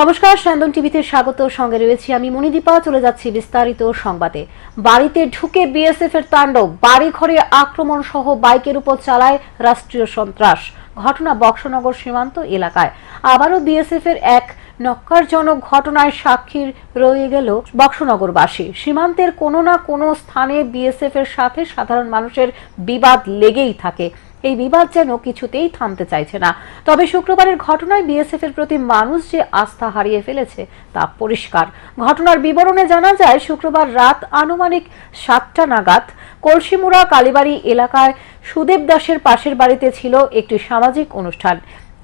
নমস্কার স্যান্দন টিভিতে স্বাগত। সঙ্গে রয়েছি আমি মণিদীপা। চলে যাচ্ছি বিস্তারিত সংবাদে। বাড়িতে ঢুকে বিএসএফ এর তাণ্ডব বাড়ি ঘরে আক্রমণ সহ বাইকের উপর চালায় রাষ্ট্রীয় সন্ত্রাস। ঘটনা বক্সনগর সীমান্ত এলাকায়। আবারও বিএসএফ এর এক নক্কারজনক ঘটনায় সাক্ষীর রয়ে গেল বক্সনগরবাসী। সীমান্তের কোনো না কোনো স্থানে বিএসএফ এর সাথে সাধারণ মানুষের বিবাদ লেগেই থাকে। এই বিবাদ যেন কিছুতেই থামতে চাইছে না। তবে শুক্রবারের ঘটনায় বিএসএফ এর প্রতি মানুষ যে আস্থা হারিয়ে ফেলেছে, তা পরিষ্কার। ঘটনার বিবরণে জানা যায়, শুক্রবার রাত আনুমানিক সাতটা নাগাদ কলসিমুড়া কালীবাড়ি এলাকায় সুদেব দাসের পাশের বাড়িতে ছিল একটি সামাজিক অনুষ্ঠান।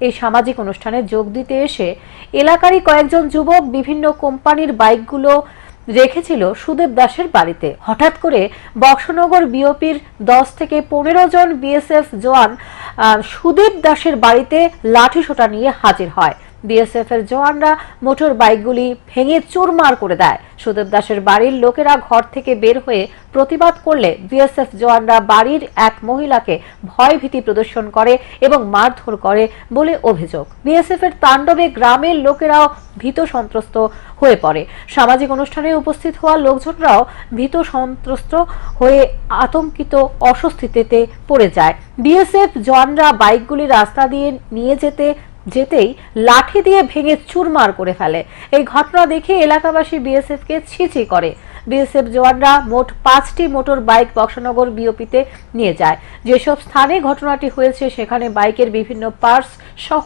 এই সামাজিক অনুষ্ঠানে যোগ দিতে এসে এলাকারই কয়েকজন যুবক বিভিন্ন কোম্পানির বাইকগুলো রেখেছিল সুদেব দাসের বাড়িতে। হঠাৎ করে বক্সনগর বিওপির দশ থেকে পনেরো জন বিএসএফ জওয়ান সুদেব দাসের বাড়িতে লাঠিসোটা নিয়ে হাজির হয়। বিএসএফ এর জওয়ানরা মোটর বাইকগুলি ভেঙে চুরমার করে দেয়। সুদেব দাসের বাড়ির লোকেরা ঘর থেকে বের হয়ে প্রতিবাদ করলে বিএসএফ জওয়ানরা বাড়ির এক মহিলাকে ভয় ভীতি প্রদর্শন করে এবং মারধর করে বলে অভিযোগ। বিএসএফ এর তাণ্ডবে গ্রামের লোকেরাও ভীত সন্ত্রস্ত হয়ে পড়ে। সামাজিক অনুষ্ঠানে উপস্থিত হওয়া লোকজনরাও ভীত সন্ত্রস্ত হয়ে আতঙ্কিত অস্বস্তিতে পড়ে যায়। বিএসএফ জওয়ানরা বাইকগুলি রাস্তা দিয়ে নিয়ে যেতে যেতেই লাঠি দিয়ে ভেঙে চুরমার করে ফেলে। এই ঘটনা দেখে এলাকাবাসী বিএসএফ কে ছিছি করে। বিএসএফ জওয়ানরা মোট পাঁচটি মোটর বাইক বক্সনগর বিওপিতে নিয়ে যায়। যেসব স্থানে ঘটনাটি হয়েছে, সেখানে বাইকের বিভিন্ন পার্টস সহ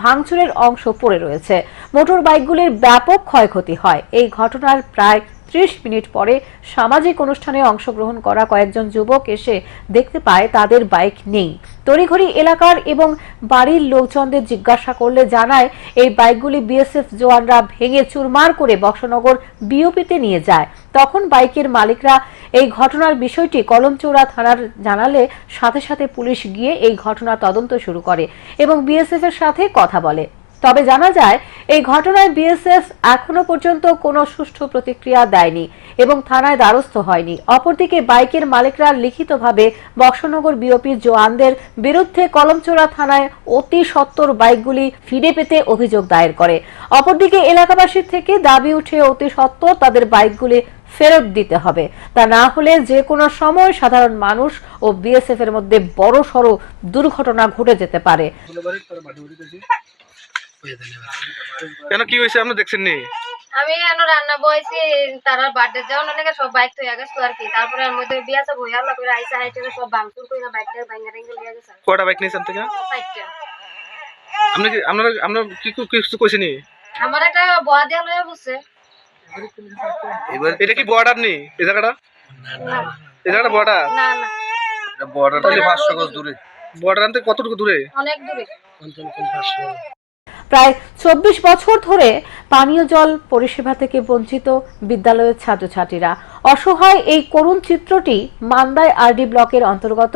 ভাঙচুরের অংশ পড়ে রয়েছে। মোটর বাইকগুলির ব্যাপক ক্ষয়ক্ষতি হয়। এই ঘটনার প্রায় ত্রিশ মিনিট পরে সামাজিক অনুষ্ঠানে অংশগ্রহণ করা কয়েকজন যুবক এসে দেখতে পায় তাদের বাইক নেই। তড়িঘড়ি এলাকার এবং বাড়ির লোকজনদের জিজ্ঞাসা করলে জানায়, এই বাইকগুলি বিএসএফ জওয়ানরা ভেঙে চুরমার করে বক্সনগর বিওপিতে নিয়ে যায়। তখন বাইকের মালিকরা এই ঘটনার বিষয়টি কলমচৌড়া থানার জানালে সাথে সাথে পুলিশ গিয়ে এই ঘটনার তদন্ত শুরু করে এবং বিএসএফ এর সাথে কথা বলে। তবে জানা যায়, এই ঘটনায় বিএসএফ এখনও পর্যন্ত কোনো সুষ্ঠু প্রতিক্রিয়া দেয়নি এবং থানায় দ্বারস্থ হয়নি। অপরদিকে বাইকের মালিকরা লিখিতভাবে বক্সনগর বিওপির জোয়ানদের বিরুদ্ধে কলমচোরা থানায় অতি সত্তর বাইকগুলি ফিরে পেতে অভিযোগ দায়ের করে। অপরদিকে এলাকাবাসীর থেকে দাবি উঠে অতি সত্তর তাদের বাইকগুলি ফেরত দিতে হবে। তা না হলে যে কোনো সময় সাধারণ মানুষ ও বিএসএফ এর মধ্যে বড় সড় দুর্ঘটনা ঘটে যেতে পারে। কেন কি হয়েছে আপনি দেখছেন নি আমি এনো রান্না বইছি তারা বার্থডে যাও না নাকি সব বাইক তো গেছে আর কি। তারপরে এর মধ্যে বিয়া সব হইয়া না করে আইসা হাইটে সব ভাঙচুর করে বাইকটা ভাঙা রেঙ্গে লিয়ে গেছে। কয়টা বাইক নিয়েছেন থেকে? সাইডটা আপনি কি আপনার আপনার কি কি- কিছু কইছেন নি আমার একটা বয়া দেওয়া লয়ে বসছে। এবার এটা কি বর্ডার নি এই জায়গাটা? না। এই জায়গাটা বর্ডার না না। এটা বর্ডার থেকে পাঁচশো গজ দূরে। বর্ডার আনতে কতটুকু দূরে? অনেক দূরে। প্রায় চব্বিশ বছর ধরে পানীয় জল পরিষেবা থেকে বঞ্চিত বিদ্যালয়ের ছাত্রছাত্রীরা। অসহায় এই করুণ চিত্রটি মান্দায় আরডি ব্লকের অন্তর্গত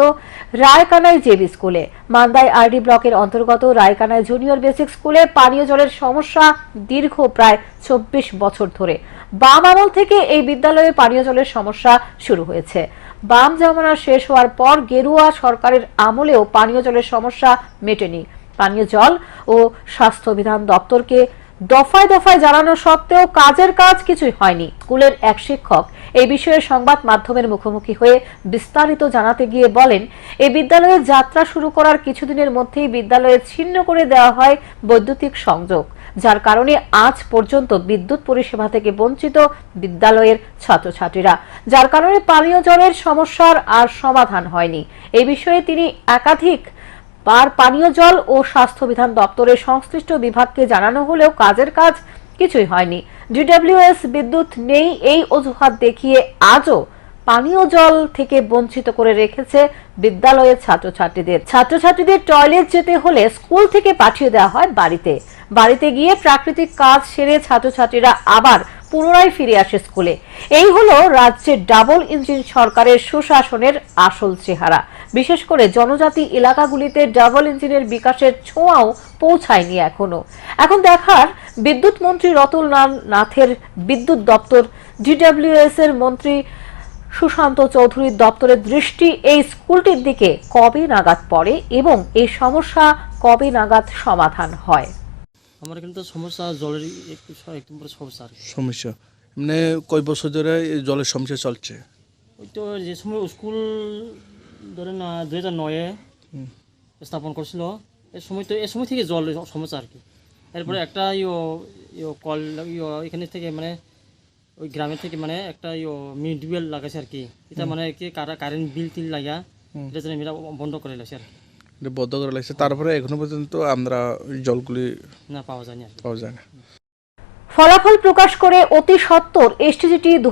রায়কানাই জেবি স্কুলে। মান্দায় আরডি ব্লকের অন্তর্গত রায়কানাই জুনিয়র বেসিক স্কুলে পানীয় জলের সমস্যা দীর্ঘ প্রায় চব্বিশ বছর ধরে। বাম আমল থেকে এই বিদ্যালয়ে পানীয় জলের সমস্যা শুরু হয়েছে। বাম জামানা শেষ হওয়ার পর গেরুয়া সরকারের আমলেও পানীয় জলের সমস্যা মেটেনি। পানীয় জল ও স্বাস্থ্য বিধান দপ্তরকে দফায় দফায় জানানো সত্ত্বেও কাজের কাজ কিছুই হয়নি। স্কুলের এক শিক্ষক এই বিষয়ে সংবাদ মাধ্যমের মুখোমুখি হয়ে বিস্তারিত জানাতে গিয়ে বলেন এই বিদ্যালয়ে যাত্রা শুরু করার কিছুদিনের মধ্যেই বিদ্যালয়ে ছিন্ন করে দেওয়া হয় বৈদ্যুতিক সংযোগ, যার কারণে আজ পর্যন্ত বিদ্যুৎ পরিষেবা থেকে বঞ্চিত বিদ্যালয়ের ছাত্রছাত্রীরা, যার কারণে পানীয় জলের সমস্যার আর সমাধান হয়নি। এই বিষয়ে তিনি একাধিক বার পানীয় জল ও স্বাস্থ্য বিধান দপ্তরের সংশ্লিষ্ট বিভাগকে জানানো হলেও কাজের কাজ কিছুই হয়নি। ডিডব্লিউএস বিদ্যুৎ নেই এই অজুহাত দেখিয়ে আজও পানীয় জল থেকে বঞ্চিত করে রেখেছে বিদ্যালয়ের ছাত্রছাত্রীদের। ছাত্রছাত্রীদের টয়লেট যেতে হলে স্কুল থেকে পাঠিয়ে দেওয়া হয় বাড়িতে। বাড়িতে গিয়ে প্রাকৃতিক কাজ সেরে ছাত্রছাত্রীরা আবার পুনরায় ফিরে আসে স্কুলে। এই হলো রাজ্যের ডাবল ইঞ্জিন সরকারের সুশাসনের আসল চেহারা। বিশেষ করে জনজাতি এলাকাগুলিতে ডাবল ইঞ্জিনের বিকাশের ছোঁয়াও পৌঁছায়নি এখনও। এখন দেখার বিদ্যুৎ মন্ত্রী রতন লাল নাথের বিদ্যুৎ দপ্তর। ডিডব্লিউএস এর মন্ত্রী সুশান্ত চৌধুরীর দপ্তরের দৃষ্টি এই স্কুলটির দিকে কবে নাগাদ পড়ে এবং এই সমস্যা কবে নাগাদ সমাধান হয়? আমার এখানে তো সমস্যা জলের সমস্যা সমস্যা। মানে কয় বছর ধরে জলের সমস্যা চলছে? ওই তো যে সময় স্কুল ধরে না দুই হাজার নয়ে স্থাপন করছিল। এই সময় তো এই সময় থেকে জল সমস্যা আর কি। এরপরে একটা ইয়ো ইয়ো কল ইয়ো এখানে থেকে মানে ওই গ্রামের থেকে মানে একটা ইয়ো মিড ওয়েল লাগাইছে আর কি। এটা মানে কি কারেন্ট বিল টিল লাগা এটা যেন এটা বন্ধ করে লাগছে আর কি। এটা বদ্ধ করে লাগছে তারপরে এখনও পর্যন্ত আমরা জলগুলি না পাওয়া যায়নি আর কি। পাওয়া যায় না ফলাফল প্রকাশ করে অতি সত্বর এসটিজিটি দু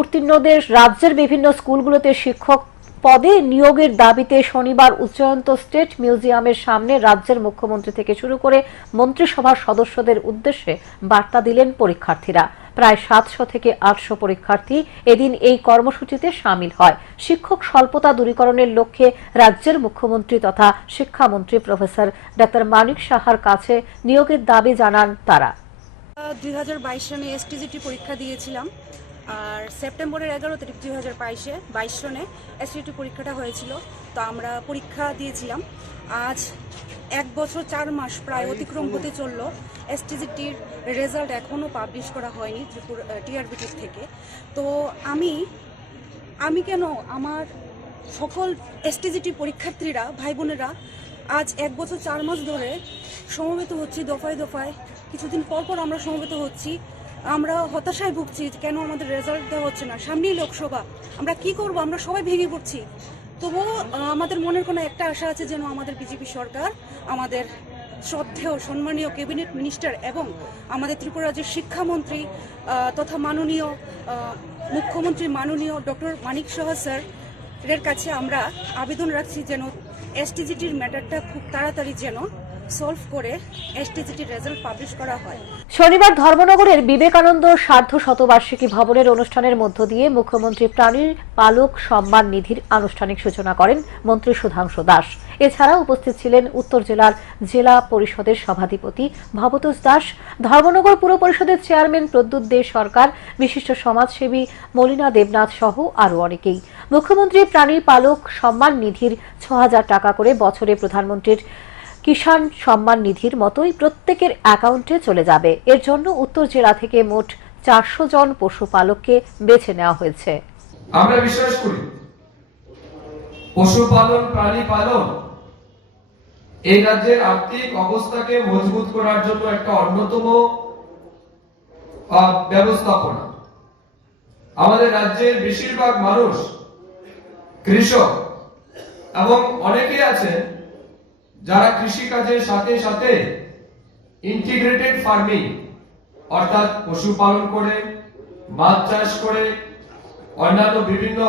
উত্তীর্ণদের রাজ্যের বিভিন্ন স্কুলগুলোতে শিক্ষক পদে নিয়োগের দাবিতে শনিবার উচ্চায়ন্ত স্টেট মিউজিয়ামের সামনে রাজ্যের মুখ্যমন্ত্রী থেকে শুরু করে মন্ত্রিসভার সদস্যদের উদ্দেশ্যে বার্তা দিলেন পরীক্ষার্থীরা। প্রায় সাতশো থেকে আটশো পরীক্ষার্থী এদিন এই কর্মসূচিতে সামিল হয়। শিক্ষক স্বল্পতা দূরীকরণের লক্ষ্যে রাজ্যের মুখ্যমন্ত্রী তথা শিক্ষামন্ত্রী প্রফেসর ডাক্তার মানিক সাহার কাছে নিয়োগের দাবি জানান তারা। দুই সনে এসটিজিটি পরীক্ষা দিয়েছিলাম। আর সেপ্টেম্বরের এগারো তারিখ দুই হাজার বাইশে বাইশ সনে এসটিজিটি পরীক্ষাটা হয়েছিল। তো আমরা পরীক্ষা দিয়েছিলাম। আজ এক বছর চার মাস প্রায় অতিক্রম হতে চলল। এসটিজিটির রেজাল্ট এখনও পাবলিশ করা হয়নি ত্রিপুরা টিআরবিটির থেকে। তো আমি আমি কেন আমার সকল এসটিজিটি পরীক্ষার্থীরা ভাই বোনেরা আজ এক বছর চার মাস ধরে সমবেত হচ্ছি দফায় দফায়। কিছুদিন পর পর আমরা সমবেত হচ্ছি। আমরা হতাশায় ভুগছি কেন আমাদের রেজাল্ট দেওয়া হচ্ছে না? সামনেই লোকসভা। আমরা কি করব? আমরা সবাই ভেঙে পড়ছি। তবুও আমাদের মনের কোনো একটা আশা আছে যেন আমাদের বিজেপি সরকার, আমাদের শ্রদ্ধেয়, সম্মানীয় ক্যাবিনেট মিনিস্টার এবং আমাদের ত্রিপুরা রাজ্যের শিক্ষামন্ত্রী তথা মাননীয় মুখ্যমন্ত্রী মাননীয় ডক্টর মানিক সাহা স্যার এর কাছে আমরা আবেদন রাখছি যেন এসটিজিটির ম্যাটারটা খুব তাড়াতাড়ি যেন সলভ করে এসটিজিটির রেজাল্ট পাবলিশ করা হয়। শনিবার ধর্মনগরের বিবেকানন্দ সার্ধ শতবার্ষিকী ভবনের অনুষ্ঠানের মধ্য দিয়ে মুখ্যমন্ত্রী প্রাণীর পালক সম্মান নিধির আনুষ্ঠানিক সূচনা করেন মন্ত্রী সুধাংশু দাস। এছাড়া উপস্থিত ছিলেন উত্তর জেলার জেলা পরিষদের সভাধিপতি ভবতোষ দাস, ধর্মনগর পুর পরিষদের চেয়ারম্যান প্রদ্যুৎ দে সরকার, বিশিষ্ট সমাজসেবী মলিনা দেবনাথ সহ আরও অনেকেই। মুখ্যমন্ত্রী প্রাণী পালক সম্মান নিধির ছ টাকা করে বছরে প্রধানমন্ত্রীর কিষাণ সম্মান নিধির মতোই প্রত্যেকের অ্যাকাউন্টে চলে যাবে। এর জন্য উত্তর জেলা থেকে মোট চারশো জন পশুপালককে বেছে নেওয়া হয়েছে। আমরা বিশ্বাস করি, পশুপালন প্রাণী পালন এই রাজ্যের আর্থিক অবস্থাকে মজবুত করার জন্য একটা অন্যতম ব্যবস্থাপনা। আমাদের রাজ্যের বেশিরভাগ মানুষ কৃষক এবং অনেকে আছেন যারা কৃষিকাজের সাথে সাথে ইন্টিগ্রেটেড ফার্মিং অর্থাৎ পশুপালন করে, মাছ চাষ করে, অন্যান্য বিভিন্ন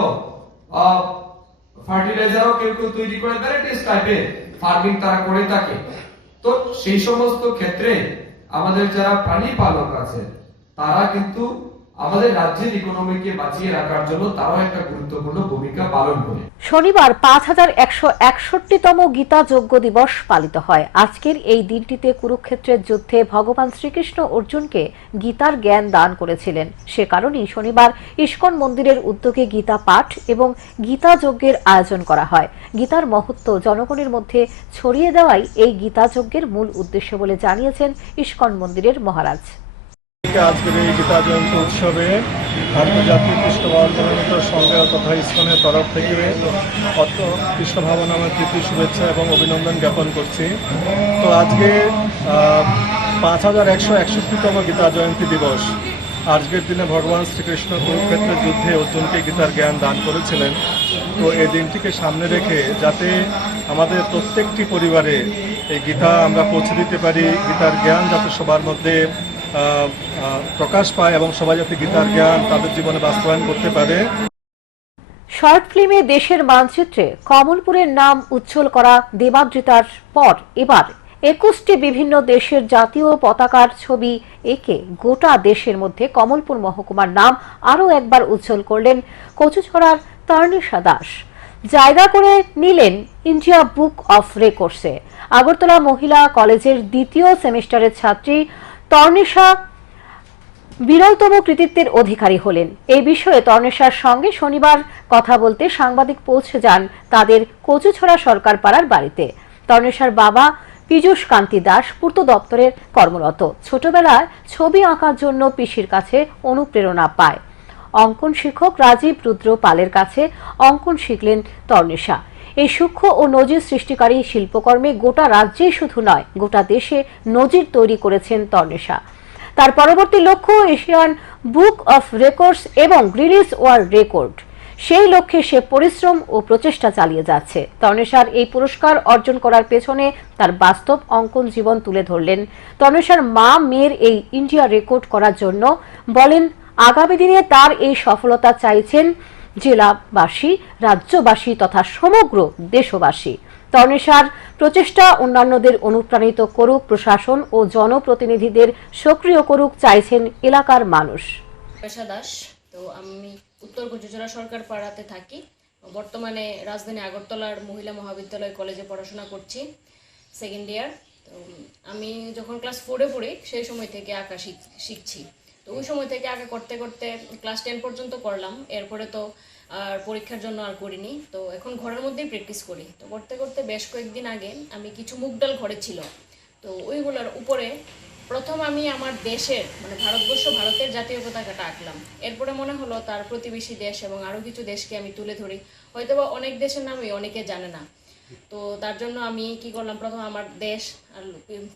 ফার্টিলাইজারও কেউ কেউ তৈরি করে ভ্যারাইটিস টাইপের ফার্মিং তারা করে থাকে। তো সেই সমস্ত ক্ষেত্রে আমাদের যারা প্রাণী পালক আছে তারা কিন্তু শনিবার পাঁচ হাজার একশো একষট্টিতম গীতা যজ্ঞ দিবস পালিত হয়। আজকের এই দিনটিতে কুরুক্ষেত্রের যুদ্ধে ভগবান শ্রীকৃষ্ণ অর্জুনকে গীতার জ্ঞান দান করেছিলেন। সে কারণেই শনিবার ইস্কন মন্দিরের উদ্যোগে গীতা পাঠ এবং গীতা যজ্ঞের আয়োজন করা হয়। গীতার মহত্ব জনগণের মধ্যে ছড়িয়ে দেওয়াই এই গীতা যজ্ঞের মূল উদ্দেশ্য বলে জানিয়েছেন ইস্কন মন্দিরের মহারাজ। আজকের এই গীতা জয়ন্তী উৎসবে আন্তর্জাতিক কৃষ্ণ ভাবনামৃত সংঘ তথা ইস্কনের তরফ থেকে অত কৃষ্ণ ভাবনামের প্রীতি, শুভেচ্ছা এবং অভিনন্দন জ্ঞাপন করছি। তো আজকে পাঁচ হাজার একশো একষট্টিতম গীতা জয়ন্তী দিবস। আজকের দিনে ভগবান শ্রীকৃষ্ণ কুরুক্ষেত্রের যুদ্ধে অর্জুনকে গীতার জ্ঞান দান করেছিলেন। তো এই দিনটিকে সামনে রেখে যাতে আমাদের প্রত্যেকটি পরিবারে এই গীতা আমরা পৌঁছে দিতে পারি, গীতার জ্ঞান যাতে সবার মধ্যে প্রকাশ পায় এবং সবাই যাতে গীতার জ্ঞান তাদের জীবনে বাস্তবায়ন করতে পারে। শর্ট ফিল্মে দেশের মানচিত্রে কমলপুরের নাম উজ্জ্বল করা দেবাদ্রিতার পর এবার একুশটি বিভিন্ন দেশের জাতীয় পতাকার ছবি এঁকে গোটা দেশের মধ্যে কমলপুর মহকুমার নাম আরও একবার উজ্জ্বল করলেন কচুছড়ার তার্নিশা দাস। জায়গা করে নিলেন ইন্ডিয়া বুক অফ রেকর্ডসে। আগরতলা মহিলা কলেজের দ্বিতীয় সেমিস্টারের ছাত্রী তর্নিশা বিরলতম কৃতিত্বের অধিকারী হলেন। এই বিষয়ে তর্ণেশার সঙ্গে শনিবার কথা বলতে সাংবাদিক পৌঁছে যান তাদের কচুছড়া সরকার পাড়ার বাড়িতে। তর্ণেশার বাবা পীযূষ কান্তি দাস পূর্ত দপ্তরের কর্মরত। ছোটবেলায় ছবি আঁকার জন্য পিসির কাছে অনুপ্রেরণা পায়। অঙ্কন শিক্ষক রাজীব রুদ্র পালের কাছে অঙ্কন শিখলেন তর্ণেশা এই সূক্ষ্ম ও নজির সৃষ্টিকারী শিল্পকর্মে গোটা রাজ্যেই শুধু নয়, গোটা দেশে নজির তৈরি করেছেন তর্ণেশা তার পরবর্তী লক্ষ্য এশিয়ান বুক অফ রেকর্ডস এবং গ্রিনিস ওয়ার্ল্ড রেকর্ড। সেই লক্ষ্যে সে পরিশ্রম ও প্রচেষ্টা চালিয়ে যাচ্ছে। তর্ণেশার এই পুরস্কার অর্জন করার পেছনে তার বাস্তব অঙ্কন জীবন তুলে ধরলেন। তর্ণেশার মা মেয়ের এই ইন্ডিয়া রেকর্ড করার জন্য বলেন, আগামী দিনে তার এই সফলতা চাইছেন জেলাবাসী, রাজ্যবাসী তথা সমগ্র দেশবাসী। তর্ণেশার প্রচেষ্টা অন্যান্যদের অনুপ্রাণিত করুক, প্রশাসন ও জনপ্রতিনিধিদের সক্রিয় করুক চাইছেন এলাকার মানুষ। পেশা দাস, তো আমি উত্তর গুজরা সরকার পাড়াতে থাকি। বর্তমানে রাজধানী আগরতলার মহিলা মহাবিদ্যালয় কলেজে পড়াশোনা করছি সেকেন্ড ইয়ার তো আমি যখন ক্লাস ফোরে পড়ি, সেই সময় থেকে আঁকা শিখ- শিখছি। তো ওই সময় থেকে আঁকা করতে করতে ক্লাস টেন পর্যন্ত করলাম। এরপরে তো আর পরীক্ষার জন্য আর করিনি। তো এখন ঘরের মধ্যেই প্র্যাকটিস করি। তো করতে করতে বেশ কয়েকদিন আগে আমি কিছু মুগ ডাল ঘরে ছিল। তো ওইগুলোর উপরে প্রথম আমি আমার দেশের মানে ভারতবর্ষ, ভারতের জাতীয় পতাকাটা আঁকলাম। এরপরে মনে হলো তার প্রতিবেশী দেশ এবং আরও কিছু দেশকে আমি তুলে ধরি। হয়তোবা অনেক দেশের নামই অনেকে জানে না। তো তার জন্য আমি কি করলাম? প্রথম আমার দেশ আর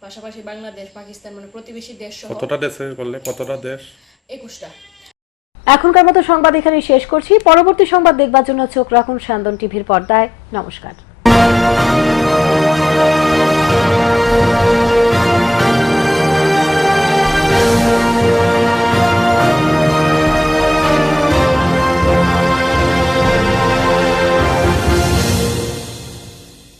পাশাপাশি বাংলাদেশ পাকিস্তান মানে প্রতিবেশী দেশ সহ কতটা দেশে করলে কতটা দেশ? একুশটা। এখনকার মতো সংবাদ এখানে শেষ করছি। পরবর্তী সংবাদ দেখবার জন্য চোখ রাখুন সান্দন টিভির পর্দায়। নমস্কার।